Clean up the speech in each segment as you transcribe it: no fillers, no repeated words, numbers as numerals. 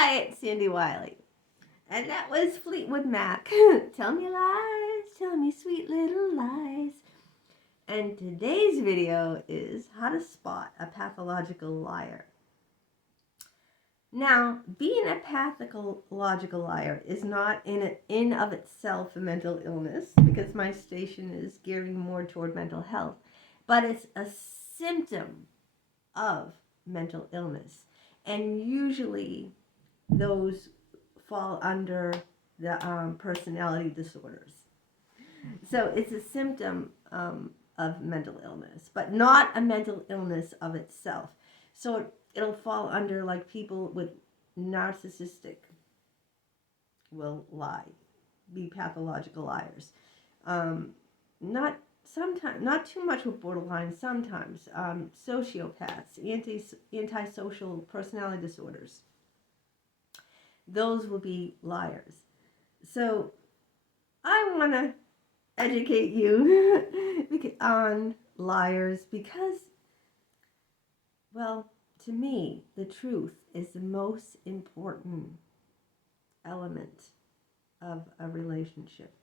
Hi, it's Sandy Wiley. And that was Fleetwood Mac. Tell me lies, tell me sweet little lies. And today's video is how to spot a pathological liar. Now, being a pathological liar is not in of itself a mental illness, because my station is gearing more toward mental health, but it's a symptom of mental illness. And usually those fall under the personality disorders. So it's a symptom of mental illness, but not a mental illness of itself. So it'll fall under like people with narcissistic will lie, be pathological liars. Not sometimes, not too much with borderline. Sometimes sociopaths, antisocial personality disorders. Those will be liars. So I want to educate you on liars because, well, to me, the truth is the most important element of a relationship.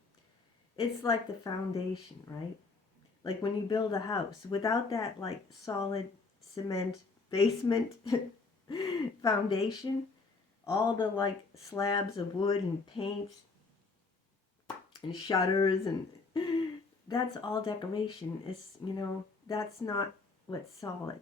It's like the foundation, right? Like when you build a house, without that like solid cement basement foundation, all the like slabs of wood and paint and shutters and that's all decoration. Is that's not what's solid.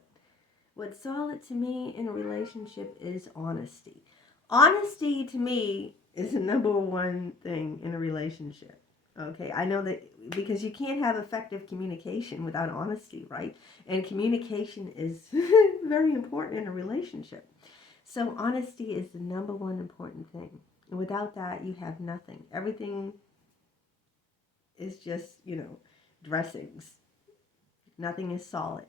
What's solid to me in a relationship is honesty. Honesty to me is the number one thing in a relationship. Okay, I know that because you can't have effective communication without honesty, right? And communication is very important in a relationship. So honesty is the number one important thing. And without that, you have nothing. Everything is just, dressings. Nothing is solid.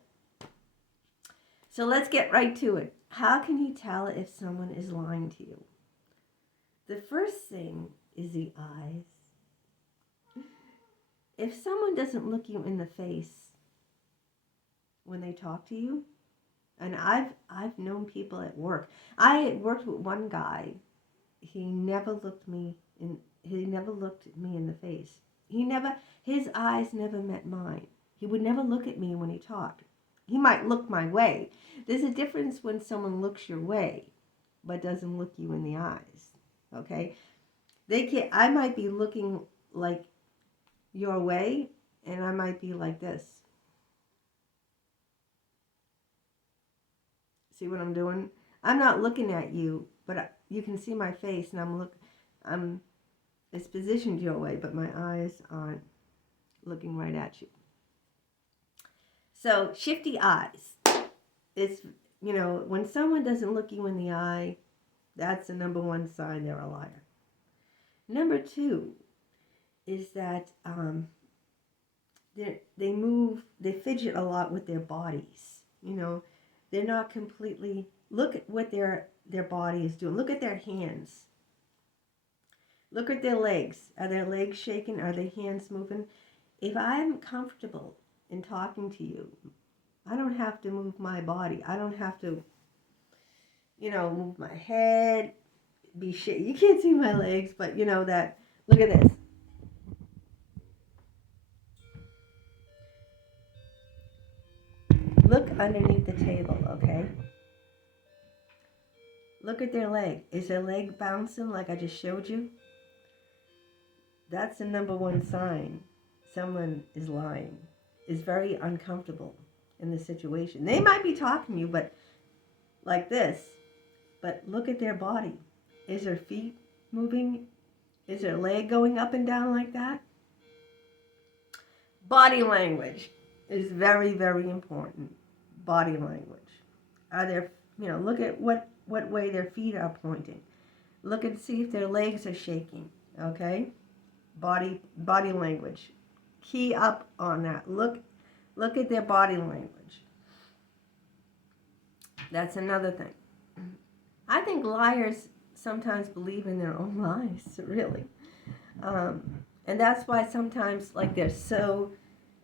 So let's get right to it. How can you tell if someone is lying to you? The first thing is the eyes. If someone doesn't look you in the face when they talk to you, and I've known people at work. I worked with one guy. He never looked me in the face. His eyes never met mine. He would never look at me when he talked. He might look my way. There's a difference when someone looks your way but doesn't look you in the eyes. Okay? I might be looking like your way and I might be like this. See what I'm doing? I'm not looking at you, but you can see my face and it's positioned your way, but my eyes aren't looking right at you. So shifty eyes. It's, when someone doesn't look you in the eye, that's the number one sign they're a liar. Number two is that they fidget a lot with their bodies. They're not completely, look at what their body is doing. Look at their hands. Look at their legs. Are their legs shaking? Are their hands moving? If I'm comfortable in talking to you, I don't have to move my body. I don't have to, move my head, be shit. You can't see my legs, but that. Look at this. Look underneath the table, okay? Look at their leg. Is their leg bouncing like I just showed you? That's the number one sign someone is lying, is very uncomfortable in the situation. They might be talking to you, but like this, but look at their body. Is their feet moving? Is their leg going up and down like that? Body language is very, very important. Body language. Are there, look at what way their feet are pointing. Look and see if their legs are shaking, okay? Body language. Key up on that. Look at their body language. That's another thing. I think liars sometimes believe in their own lies, really. And that's why sometimes, like, they're so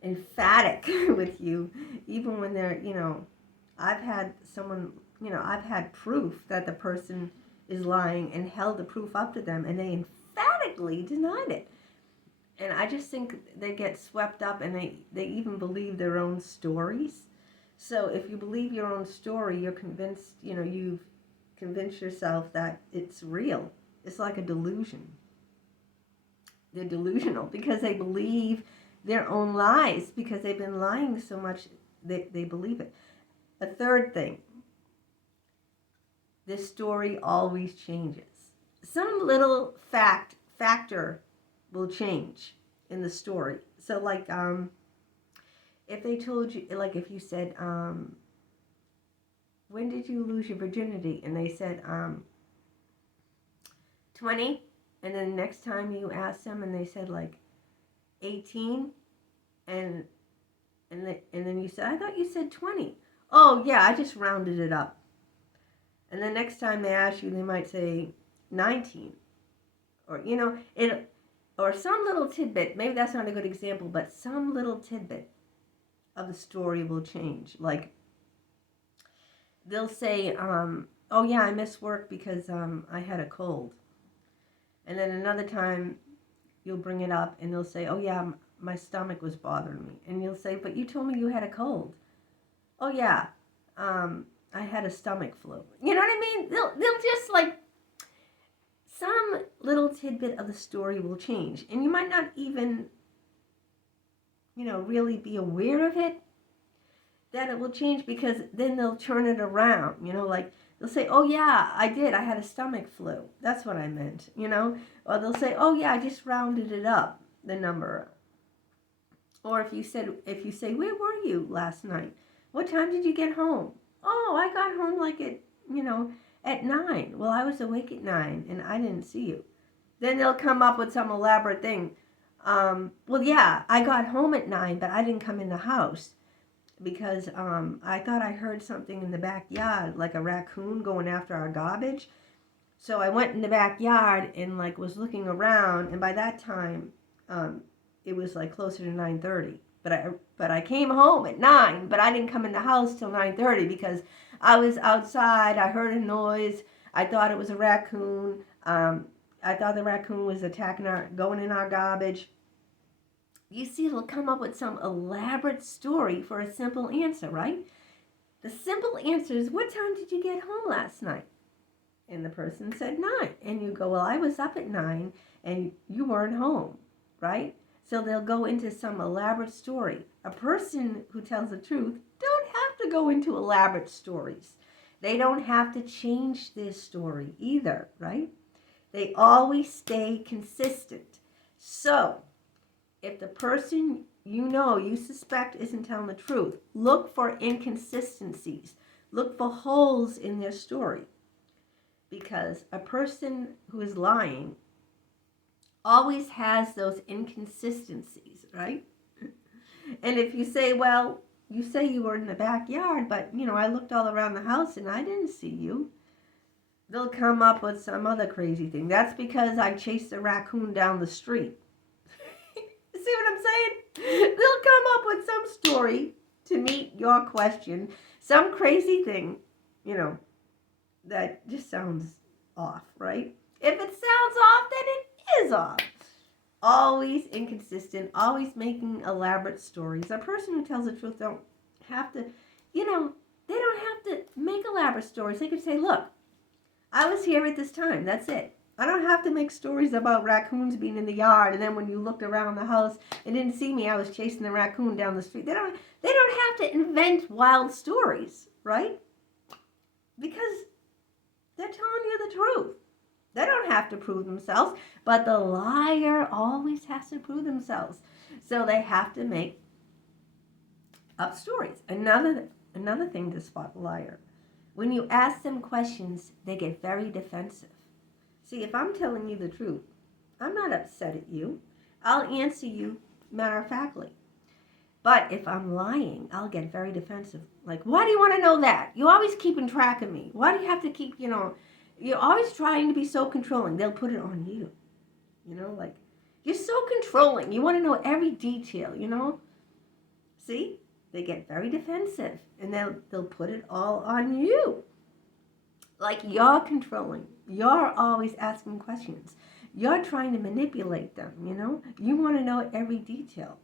emphatic with you, even when they're, I've had someone, I've had proof that the person is lying and held the proof up to them, and they emphatically denied it. And I just think they get swept up, and they even believe their own stories. So if you believe your own story, you're convinced, you've convinced yourself that it's real. It's like a delusion. They're delusional because they believe their own lies, because they've been lying so much they believe it. A third thing, this story always changes. Some little factor will change in the story. So like if they told you, like if you said, when did you lose your virginity? And they said 20. And then next time you asked them and they said like 18, and then you said, I thought you said 20. Oh yeah, I just rounded it up. And the next time they ask you, they might say 19, or or some little tidbit. Maybe that's not a good example, but some little tidbit of the story will change. Like they'll say, oh yeah, I missed work because I had a cold. And then another time you'll bring it up and they'll say, oh yeah, my stomach was bothering me. And you'll say, but you told me you had a cold. Oh yeah, I had a stomach flu. You know what I mean? They'll just like, some little tidbit of the story will change. And you might not even, really be aware of it, that it will change, because then they'll turn it around, like they'll say, oh yeah, I had a stomach flu. That's what I meant, or they'll say, oh yeah, I just rounded it up, the number. Or if you say, where were you last night? What time did you get home? Oh, I got home like at 9. Well, I was awake at 9 and I didn't see you. Then they'll come up with some elaborate thing. Well, yeah, I got home at 9, but I didn't come in the house because I thought I heard something in the backyard, like a raccoon going after our garbage. So I went in the backyard and like was looking around, and by that time, it was like closer to 9:30. But I came home at 9, but I didn't come in the house till 9:30 because I was outside. I heard a noise. I thought it was a raccoon. I thought the raccoon was going in our garbage. You see, it'll come up with some elaborate story for a simple answer, right? The simple answer is, what time did you get home last night? And the person said 9. And you go, well, I was up at 9 and you weren't home, right? So they'll go into some elaborate story. A person who tells the truth don't have to go into elaborate stories. They don't have to change their story either, right? They always stay consistent. So, if the person you suspect isn't telling the truth, look for inconsistencies. Look for holes in their story. Because a person who is lying always has those inconsistencies, right? And if you say, well, you say you were in the backyard, but, I looked all around the house and I didn't see you. They'll come up with some other crazy thing. That's because I chased a raccoon down the street. See what I'm saying? They'll come up with some story to meet your question. Some crazy thing, that just sounds off, right? If it sounds off, then it is off. Always inconsistent, always making elaborate stories. A person who tells the truth don't have to, they don't have to make elaborate stories. They could say, look, I was here at this time. That's it. I don't have to make stories about raccoons being in the yard, and then when you looked around the house and didn't see me, I was chasing the raccoon down the street. They don't have to invent wild stories, right? Because they're telling you the truth. They don't have to prove themselves, but the liar always has to prove themselves. So they have to make up stories. Another thing to spot the liar. When you ask them questions, they get very defensive. See, if I'm telling you the truth, I'm not upset at you. I'll answer you matter-of-factly. But if I'm lying, I'll get very defensive. Like, why do you want to know that? You're always keeping track of me. Why do you have to keep, you're always trying to be so controlling. They'll put it on you. Like, you're so controlling. You want to know every detail, See? They get very defensive. And they'll put it all on you. Like you're controlling. You're always asking questions. You're trying to manipulate them, You want to know every detail.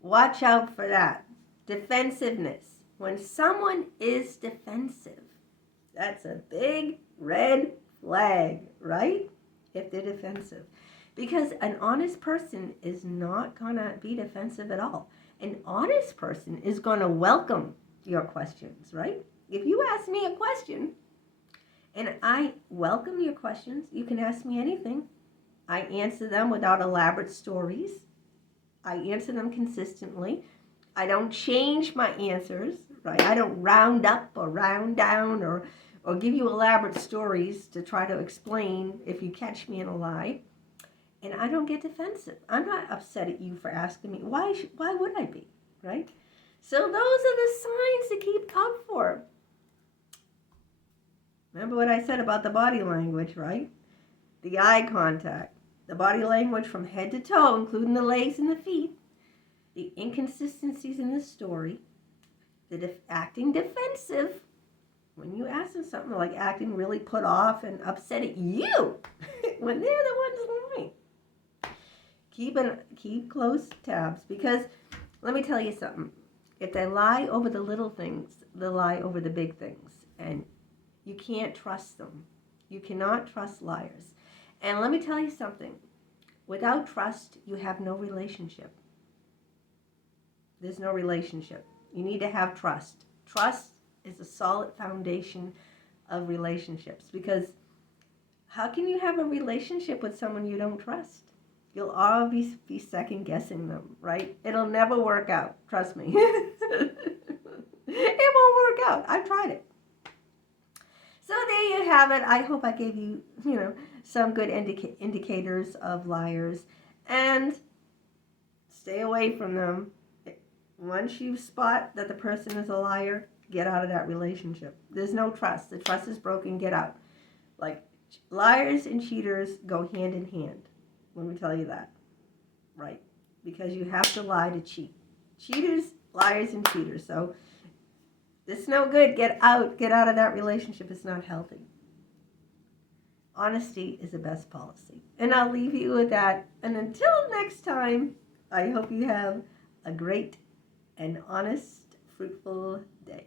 Watch out for that. Defensiveness. When someone is defensive, that's a big red flag, right? If they're defensive. Because an honest person is not going to be defensive at all. An honest person is going to welcome your questions, right? If you ask me a question and I welcome your questions, you can ask me anything. I answer them without elaborate stories. I answer them consistently. I don't change my answers, right? I don't round up or round down or give you elaborate stories to try to explain if you catch me in a lie. And I don't get defensive. I'm not upset at you for asking me. Why would I be, right? So those are the signs to keep up for. Remember what I said about the body language, right? The eye contact, the body language from head to toe, including the legs and the feet, the inconsistencies in the story, the acting defensive, when you ask them something like acting really put off and upset at you, when they're the ones lying. Keep close tabs, because let me tell you something. If they lie over the little things, they lie over the big things, and you can't trust them. You cannot trust liars. And let me tell you something. Without trust, you have no relationship. There's no relationship. You need to have trust. Trust is a solid foundation of relationships, because how can you have a relationship with someone you don't trust? You'll always be second guessing them, right? It'll never work out. Trust me. It won't work out. I've tried it. So there you have it. I hope I gave you, some good indicators of liars, and stay away from them. Once you spot that the person is a liar, get out of that relationship. There's no trust. The trust is broken. Get out. Like, liars and cheaters go hand in hand. Let me tell you that. Right? Because you have to lie to cheat. Cheaters, liars, and cheaters. So it's no good. Get out. Get out of that relationship. It's not healthy. Honesty is the best policy. And I'll leave you with that. And until next time, I hope you have a great and honest, fruitful day.